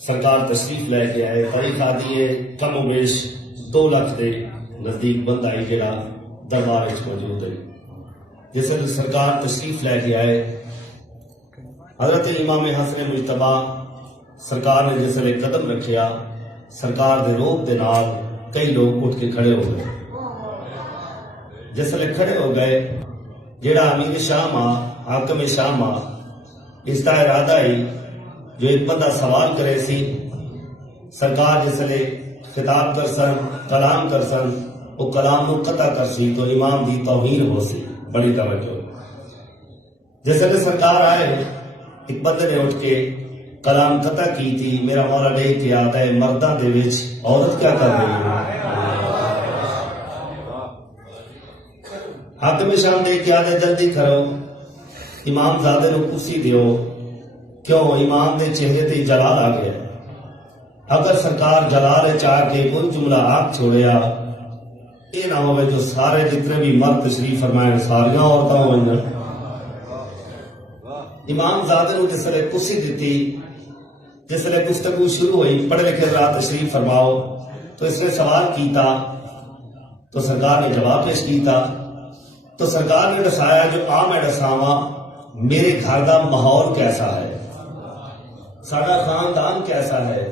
سرکار تشریف لے کے آئے تاریخ آدھی ہے کم و بیش 2 لاکھ کے نزدیک بندہ ہی جڑا دربار موجود ہے. جس سرکار تشریف لے کے آئے حضرت امام حسن مجتبی سرکار نے جس ویلے قدم رکھیا سرکار دے روپ دے نال کئی لوگ اٹھ کے کھڑے ہو گئے. جس ویلے کھڑے ہو گئے جڑا امیر شام حاکم شام اس کا ارادہ ہی جو ایک بندہ سوال کرے سی سرکار جس ویلے خطاب کر سن کلام کر سن وہ کلام نو قطع کر سی تو امام دی توہین ہو سی. بڑی توجہ. جس ویلے سرکار آئے ایک بندے نے اٹھ کے کلام قطع کی تھی میرا مولا ڈے کے آتا ہے مرداں دے وچ عورت کیا کر رہی ہے. حاکم شام دے کے آدھے جلدی کرو امام زادے نو کرسی دیو کیوں امام دے چہرے تے جلال آ گیا. اگر سرکار جلال چاہ کے کوئی جملہ آپ چھوڑیا یہ نہ ہوئے جو سارے جتنے بھی مرد تشریف فرمائے ساریاں عورتیں ہوئیں. امام زادے نو جس طرح کرسی دیتی جس طرح گفتگو شروع ہوئی پڑھے لکھے رات تشریف فرماؤ تو اس نے سوال کیتا تو سرکار نے جواب پیش کیتا تو سرکار نے دسایا جو میں دساواں میرے گھر دا ماحول کیسا ہے ساڈا خاندان کیسا ہے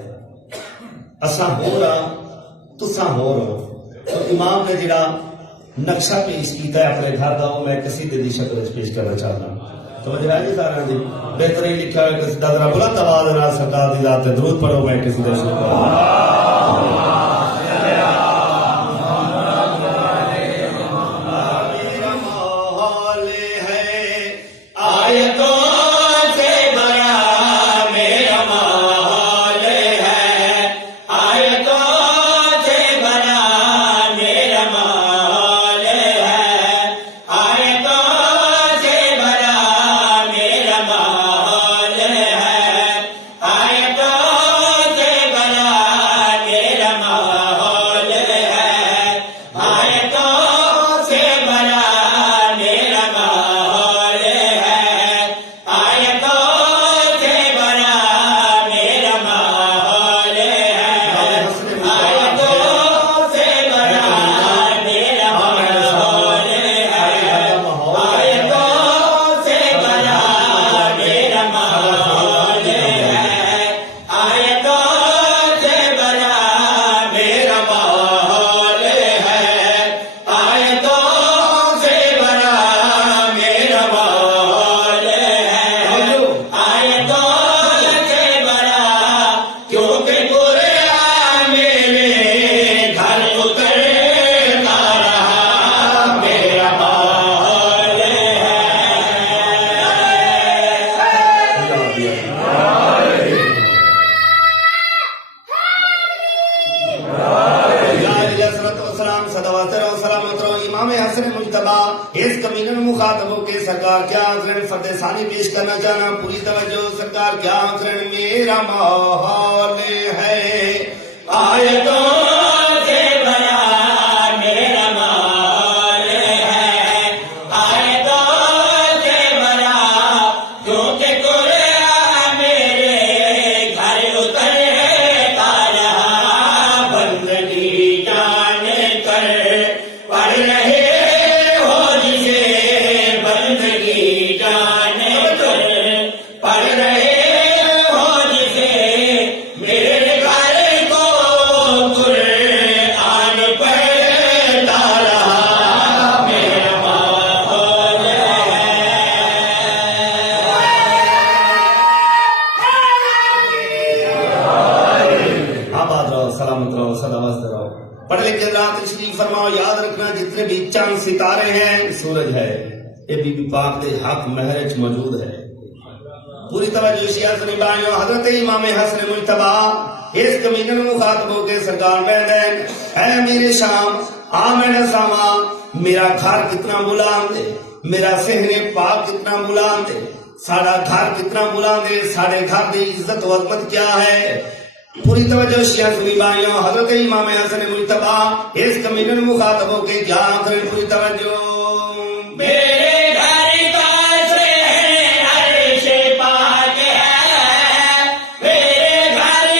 اساں ہو رہا تساں ہو رہو. تو امام نے جڑا نقشہ پیش کیتا ہے اپنے گھر دا وہ میں کسی دی شکل پیش کرنا چاہتا ہوں. توجہ ہے جی سارا دی بہترین لکھا ہے کسی دا بلند آواز نال سرکار دی ذات تے درود پڑھو میں کسی دا شکر اس کمینے مخاطب ہو کے سرکار کیا حضرت فتح ثانی پیش کرنا چاہنا پوری توجہ. سرکار کیا حضرت میرا ماحول ہے آیتوں سے بھرا میرا ماحول ہے آیتوں سے بھرا کیونکہ قرآن میرے گھر اترتا رہا بندگی جان کر پڑھ رہے پڑھ لکھ کے رات تشریف فرماؤ. یاد رکھنا جتنے بھی چاند ستارے ہیں سورج ہے یہ بی بی پاک دے حق مہرچ موجود ہے. پوری توجہ شیعہ سنی بھائیوں حضرت امام حسن مجتبی اس کمینے میں مخاطب ہو کے سرکار بیندین اے امیر شام میں ساما میرا گھر کتنا بلند ہے میرا صحن پاک کتنا بلند ہے ساڑا گھر کتنا بلند ہے ساڑے گھر دی عزت و عظمت کیا ہے. پوری توجہ شیعہ سنی بھائیوں حضرت امام حسن مجتبی اس کمینے میں مخاطب ہو کے کیا کریں. پوری توجہ میرے گھر کا صحن عرش پاک ہے میرے گھر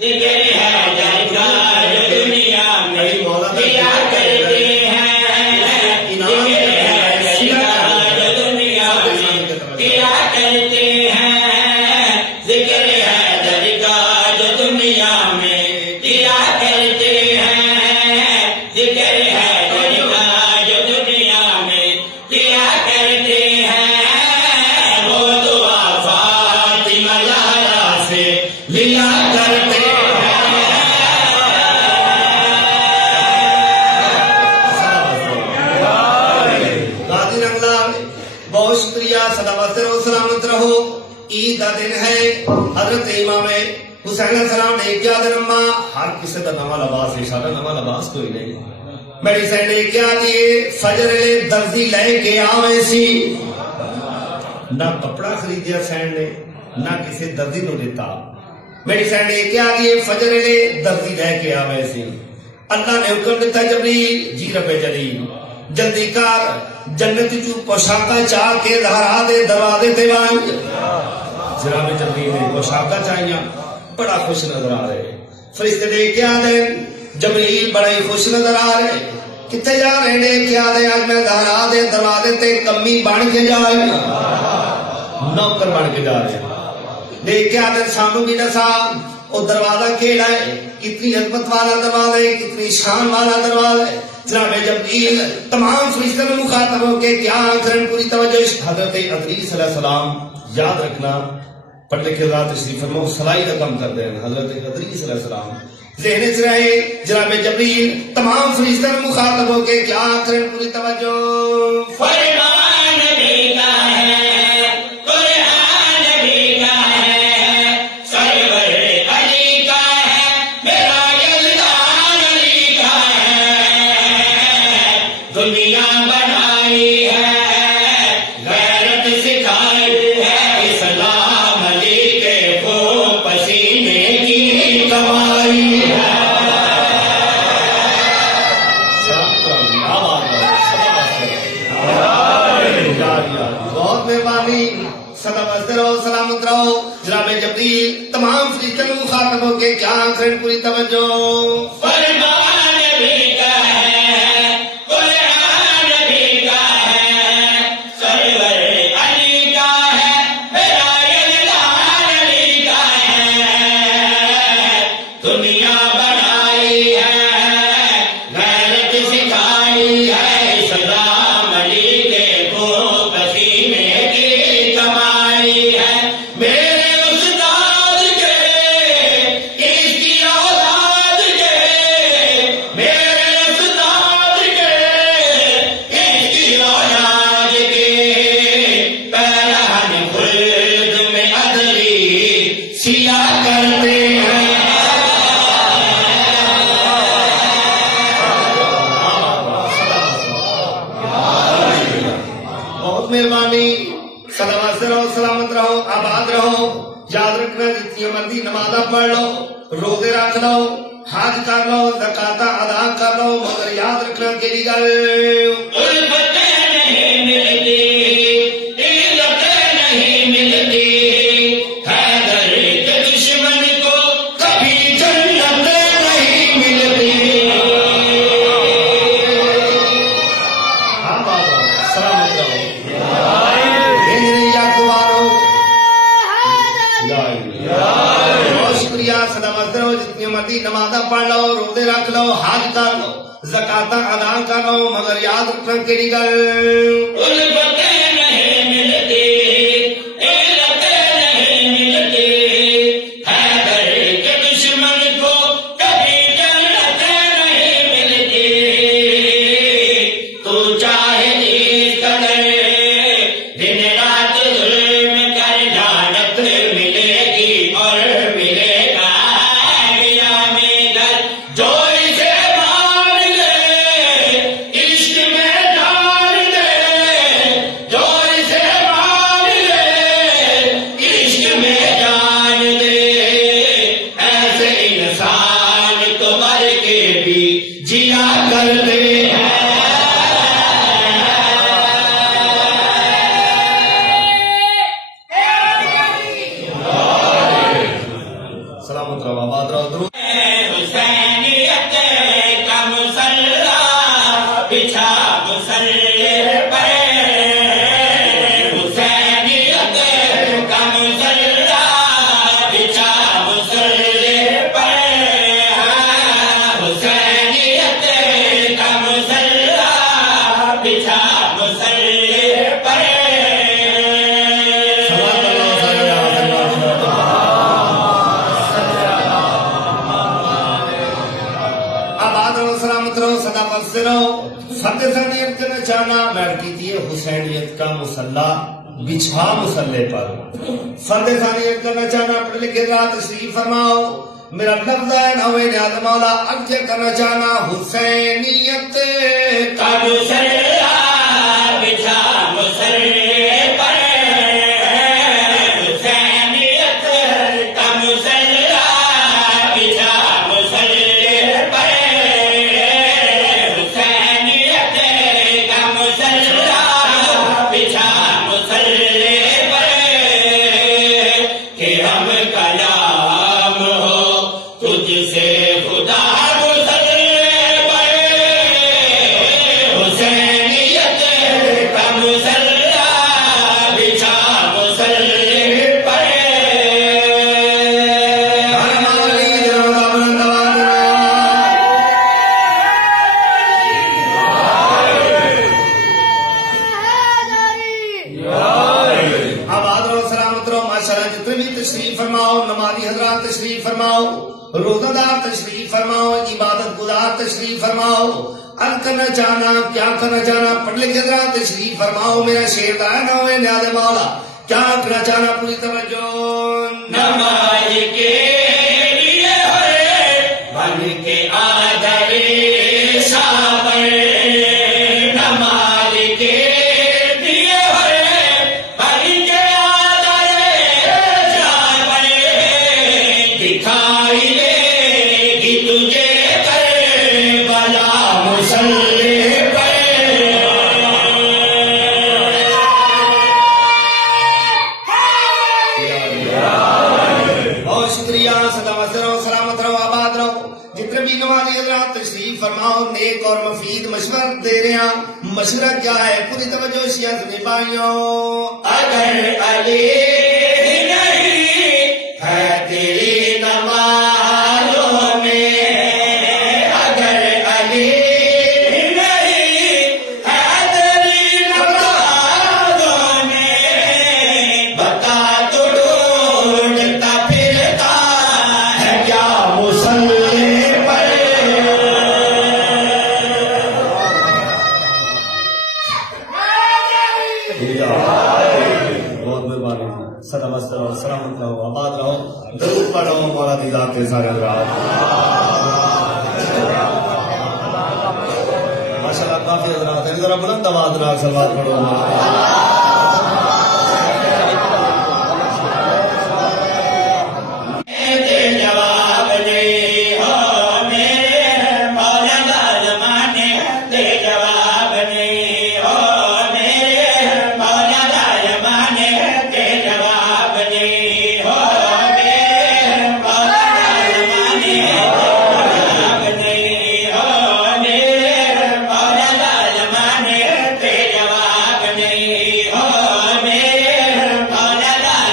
ذکر ہے درگاہ جو دنیا میں کیا کرتے ہیں ذکر ہے درگاہ جو دنیا میں کیا کرتے ہیں ذکر ہے درگاہ جو دنیا میں کیا کرتے ہیں ذکر ہے درگاہ جو دنیا میں کیا کرتے ہیں وہ دعا فاطمہ زہرا سے لیا کرتے بہت شکریہ. سدا واسطے رہو، سلامت رہو. عید کا دن ہے. حضرت امام حسین علیہ السلام نے کیا دن اما ہر کسی کا نواں لباس ہے. سارا نواں لباس کوئی نہیں. میری سین نے کیا دیے فجر درزی لے کے آوے سی. نہ کپڑا خریدیا سین نے نہ کسی درزی نو دیتا. میری سین نے کیا دیے فجر درزی لے کے آوے سی. اللہ نے حکم دیتا جبریل جی رب جلیل جلدی کر جنت چو پوشاکا چاہ کے زہرا دے دروازے تے وان. جناب جبریل نے پوشاکا چاہیاں بڑا خوش نظر آ رہے. فرشتے نے کیا دے جبریل بڑا ہی خوش نظر آ رہے. کتنے جا رہے نے کیا دے آج میں زہرا دے دروازے تے کمی بن کے جا رہے نوکر بن کے جا رہے. نے کیا دے سانو بھی دسا وہ دروازہ کیڑا ہے کتنی عظمت والا دروازہ ہے کتنی شان والا دروازہ ہے. جناب جبریل تمام فرشتوں نے مخاطب ہو کے کیا کرن پوری توجہ. حضرت ادریس علیہ السلام یاد رکھنا پڑھ لکھے ذات تشریف فرماؤ سلائی کا کم کرتے ہیں. حضرت ادریس علیہ السلام ذہن سے رہے. جناب جبریل تمام فرشتوں نے مخاطب ہو کے کیا کرن پوری توجہ. فرمان بھی کا ہے قرآن بھی کا ہے سرور علی کا ہے میرا یزدان علی کا ہے. دنیا بنائی ہے غیرت سکھائی ہے اسلام علی کے خون پسینے کی کمائی ہے. بہت مہربانی. سدا واسطے رہو، سلامت رہو. جناب جبریل تمام فرشتوں نے مخاطب ہو کے کیا کرن پوری توجہ. فرمان بھی کا ہے قرآن بھی کا ہے سرور علی کا ہے میرا یزدان علی کا ہے. دنیا بنائی ہے غیرت سکھائی ہے اسلام علی کے خون پسینے کی کمائی ہے. میرے استاد کے اس کی اولاد کے میرے استاد کے اس کی اولاد کے پہلے خلد میں ادری سیا کرتے ہیں. بہت مہربانی. سدا واسطے رہو، سلامت رہو، آباد رہو. یاد رکھنا جتنی مرضی نمازاں پڑھ لو روزے رکھ لو حج کر لو زکاتاں ادا کر لو مگر یاد رکھنا کیڑی گل الفتیں نہیں ملتی عزتیں نہیں ملتی حیدر کے دشمن کو کبھی جنتیں نہیں ملتی. ہاں بابا سلامت رہو. انجنیا کمارو بہت شکریہ. سدا واسطے رہو جتنی مرضی نمازاں پڑھ لو روزے رکھ لو حج کر لو زکاتاں ادا کر لو مگر یاد رکھنا کیڑی گل الفتیں نہیں ملتی عزتیں نہیں ملتی حیدر کے دشمن کو کبھی جنتیں نہیں ملتی. تو چاہے جس قدر دن رات ظلم کر جانت ملے گی اور ملے گا قیام در جو اسے مان لے عشق میں ڈال دے آباد رہو درود حسینیت کا مسلح بچھا مسلح پر حسینیت کا مسلح بچھا مسلح پر حسینیت کا مسلح بچھا مسلح پر حسینیت کا نشانہ بیان کیجیے حسینیت کا مسلح بچھا مسلح پر فرد ثانیت کا نشانہ پڑھ لکھے گا تشریف فرماؤ میرا لفظ ہے نوے نیاز مولا اگے کا نشانہ حسینیت کا مسلح بچھا مسلح پر حسینیت کا مسلح بچھا مسلح پر حسینیت کا مسلح بچھا مسلح پر کہ ہم کلام ہو تجھ سے خدا مسلح پر حسینیت کا مسلح بچھا مسلح پر آباد رہو سلامت رہو ماشاءاللہ جتنے بھی تشریف فرماؤ نمازی حضرات تشریف فرماؤ روزہ دار تشریف فرماؤ عبادت گزار تشریف فرماؤ ال کرنا چاہنا کیا کرنا چاہنا پڑھ لکھ حضرات تشریف فرماؤ میرا شیر کا ہے نوے نیاز مولا کیا کرنا چاہنا پوری توجہ نماز کے لیے ہے بن کے آدھے شابر نماز کے لیے ہے بن کے آدھے شابر دکھائی دے گی تجھے کربلا مسلح پر بہت شکریہ سلامت رہو سلامت رہو آباد رہو جتنے بھی نمازی حضرات تشریف فرماؤ نیک اور مفید مشورہ دے رہے ہیں مشورہ کیا ہے پوری توجہ شیعہ سنی بھائیوں اگر علی نہیں ہے تیری نمازوں میں اگر علی نہیں ہے تیری نمازوں میں بتا تو ڈھونڈتا پھرتا ہے کیا مسلح پر بہت مہربانی سدا مست رہو سلامت رہو آباد رہو درود پڑھو مولا دی ذات کے سارے حضرات ماشاءاللہ کافی حضرات ہیں ذرا بلند آواز نال صلوات پڑھو جواب نہیں ہو میرے مولا زمانے دے جواب نہیں ہو میرے مولا زمانے دے جواب نہیں ہو میرے مولا زمانے جواب نہیں ہو میرے مولا زمانے دے جواب نہیں ہو میرے مولا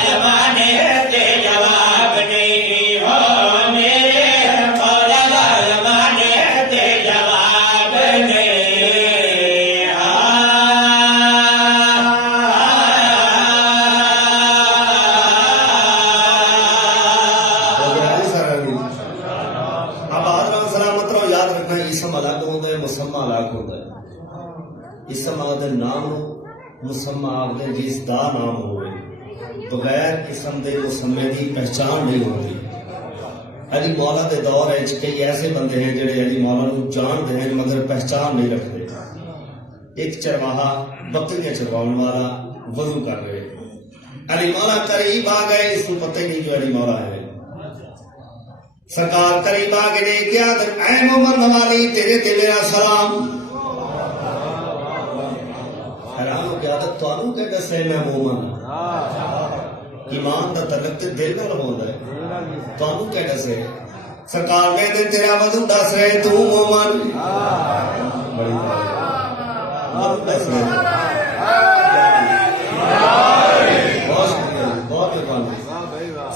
زمانے دے جواب نہیں ہو میرے مولا زمانے دے جواب آباد رہو سلامت رہو یاد رکھنا اسم الگ ہوتا ہے مسمہ الگ ہوتا ہے اسم آدھے نام ہو مسمہ آدھے جس دا نام ہوئے بغیر اسم دے مسمے دی پہچان نہیں ہوتی علی مولا دے دور ہے کئی ایسے بندے ہیں جڑے علی مولا نو جان دے ہیں مگر پہچان نہیں رکھتے ایک چرواہا بکریاں چرواؤن والا وضو کر رہے علی مولا قریب آ گئے اس کو پتہ ہی نہیں جو علی مولا ہے سرکار قریب آ کے کیا اے محمد نوالی تیرے تے میرا سلام حیران ہو گیا تو تانوں کہ دسے میں مومن ایمان دا تعلق تے دل نال ہوندا ہے ਤੁਹਾਨੂੰ ਕਿਆ ਦੱਸੇ ਸਰਕਾਰ ਕਹਿੰਦੇ ਤੇਰਾ ਵਜ਼ੂ ਦੱਸ ਰਹੇ ਤੂੰ ਮੋਮਨ ਬੜੀ ਬਹੁਤ ਦੱਸ ਰਹੇ ਬਹੁਤ ਧੰਨਵਾਦ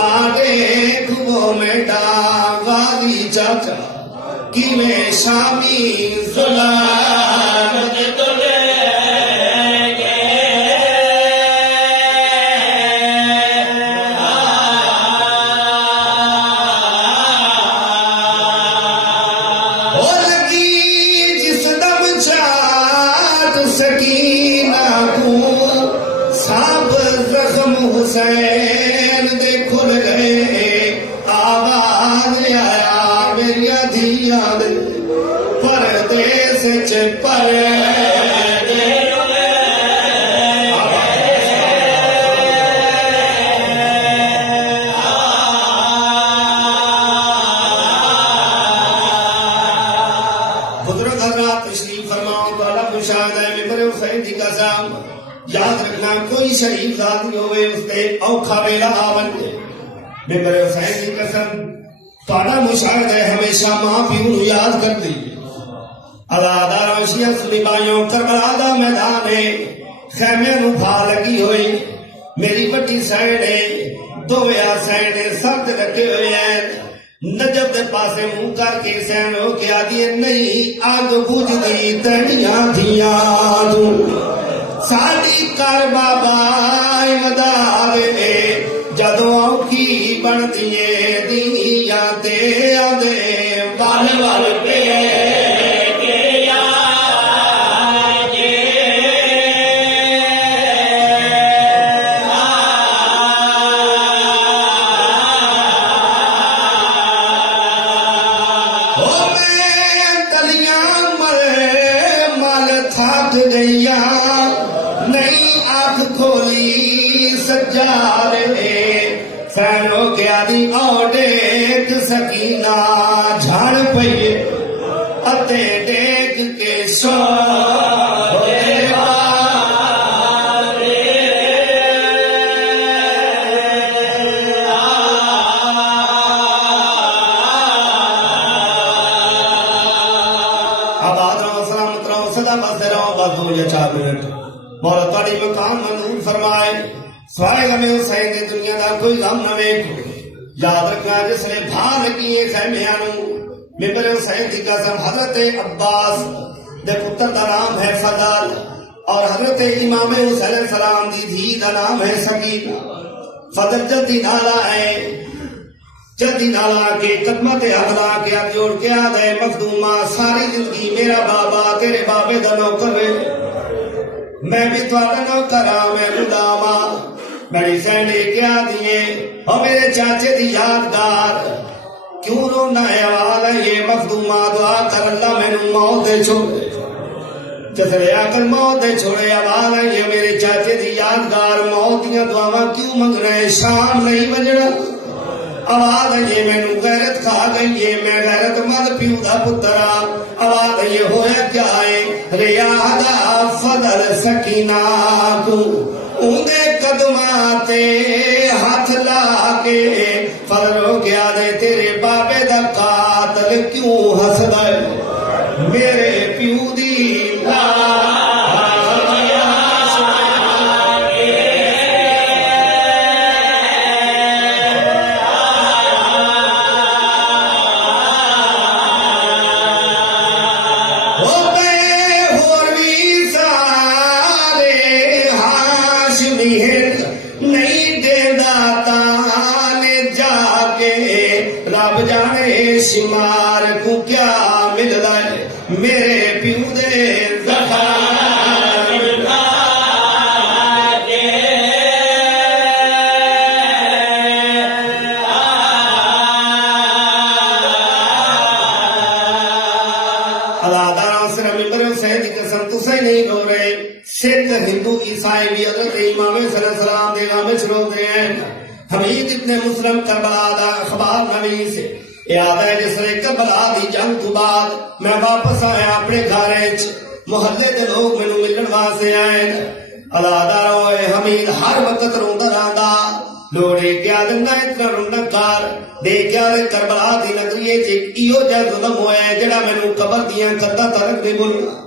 آگے وہ میڈا غازی چاچا کی میں شامی سلامت تجھے حسین دے کھل گئے آواز آیا میری دھیاں دے پردیس چ بزرگ حضرات تشریف فرماؤ تو اللہ مشاہدہ ہے ممبر حسین دی قسم یاد رکھنا کوئی شریف ذات نہیں ہوئے اس نے اوکھا ویلا آون دے ممبر حسین کی قسم تہاڈا مشاہدہ ہے ہمیشہ ماں پیو نو یاد کر دی ادادار شیعہ سنی بھائیوں کربلا دا میدان ہے خیمے نو بھا لگی ہوئی میری بڑی سائن ہے دویا سائن ہے سرد رکھے ہوئے ہیں نجب دے پاسے منہ کر کے سین ہو کے آدھی نہیں آگ بجھ دی تیڑیاں دھیاں دوں ساڑی کر بابا مدارے جدو اوکھی بن دیئے دیا تے آدھے بال بال پہ کھولی سجارے سینو کیا دی اوڈیک سکینہ جھاڑ پئیے اتے ڈیک کے سو آباد رہو سلامت رہو صدا بستے رہو بس 2 یا 4 منٹ مولا تاڑی مقام منظور فرمائے سوائے غم حسین دی دنیا دا کوئی غم نہ ویکھو یاد رکھنا جس نے بھا لگی ہے خیمیاں نو ممبر حسین دی قسم حضرت عباس دے پتر دا نام ہے فضل اور حضرت امام حسین علیہ السلام دی دھی دا نام ہے سکینہ فضل جدی نالا ہے جدی نالا کے قدمت حضرہ کے اب جوڑ کے آ گئے مخدومہ ساری زندگی میرا بابا تیرے بابے دا نوکر ہے میں بھی تھوڑا نوکرا میں غلاما بڑی سینڈے کیا دیے اور میرے چاچے دی یادگار کیوں رونا ہے والا یہ مخدومہ دعا کر اللہ میں نو موت دے چھوڑے جسرے آکر موت دے چھوڑے والا یہ میرے چاچے دی یادگار موت دیا دعاواں کیوں منگ رہے شام نہیں بجڑا آواز یہ میں نو غیرت کھا گئی ہے میں غیرت مد پیو دا پترا آواز یہ ہویا کیا ہے ریادہ فضل سکینہ کو اندے قدماتے ہاتھ لا کے فضل ہو گیا دے تیرے بابے دا قاتل کیوں ہس دے میرے پیو دی رب جانے شمار کو کیا مل رہا میرے پیو دے سکھ ہندو عیسائی بھی حضرت امام صلی اللہ علیہ وسلم دے نام چھڑوتے ہیں حمید ابن مسلم کربلا دا اخبار نویس یاد ہے جس نے کربلا دی جنگ تو بعد میں واپس آیا اپنے گھر وچ محلے دے لوگ مینوں ملن واسطے آئے اللہ دا روئے حمید ہر وقت روندا رہندا لوڑے کیا دندا اتنا رونکار دے کیا کربلا دی نگری وچ ایو جا ظلم ہویا جڑا مینوں قبر دیاں کندا تک نہیں بھولنا